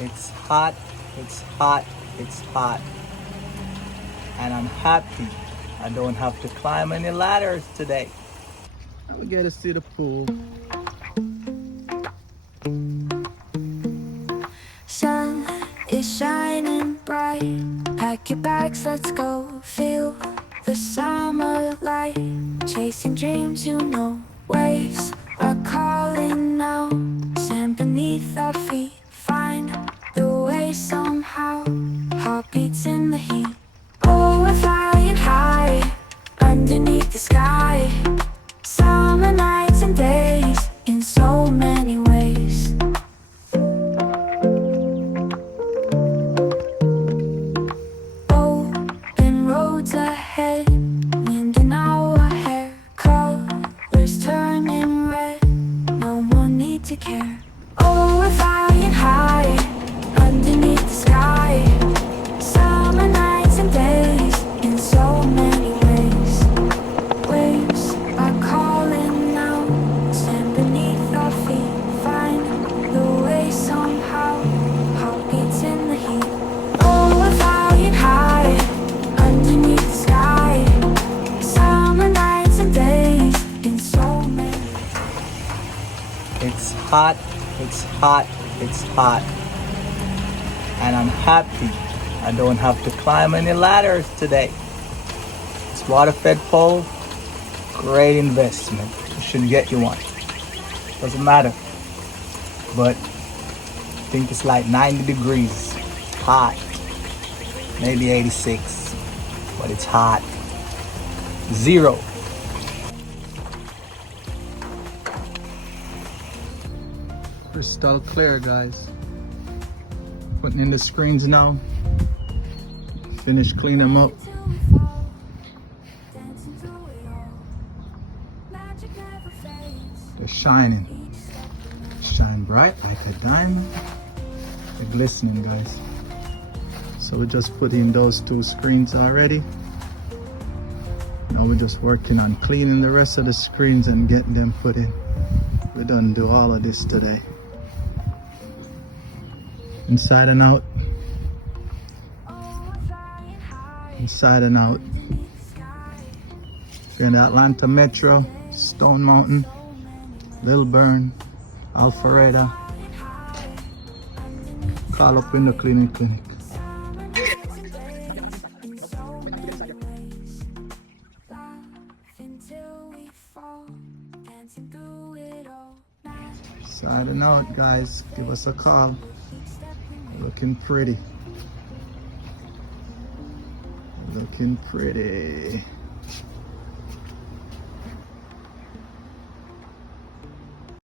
It's hot, it's hot, it's hot. And I'm happy I don't have to climb any ladders today. We get to see the pool. Sun is shining bright. Pack your bags, let's go. Feel the summer light. Chasing dreams, you know. Waves are calling now. Sand beneath our feet. Find the way somehow. Heartbeats in the heat. Oh, we're flying high underneath the sky. Summer nights and days in so many ways. Open roads ahead, wind in our hair, colors turning red, no more need to care. Oh, we're flying high underneath the sky. Summer nights and days in so many ways. Waves are calling now, stand beneath our feet. Find the way somehow, heartbeats in the heat. Oh, we're flying high underneath the sky. Summer nights and days in so many. It's hot, it's hot, it's hot. And I'm happy I don't have to climb any ladders today. It's water-fed pole, great investment. You should get you one. Doesn't matter. But I think it's like 90 degrees. Hot. Maybe 86. But it's hot. Zero. Crystal clear, guys. Putting in the screens now. Finish cleaning them up. They're shining. Shine bright like a diamond. They're glistening, guys. So we just put in those two screens already. Now we're just working on cleaning the rest of the screens and getting them put in. We done do all of this today. Inside and out. Inside and out. We're in the Atlanta Metro, Stone Mountain, Lilburn, Alpharetta. Call up in the cleaning clinic. Inside and out, guys. Give us a call. Looking pretty. Looking pretty.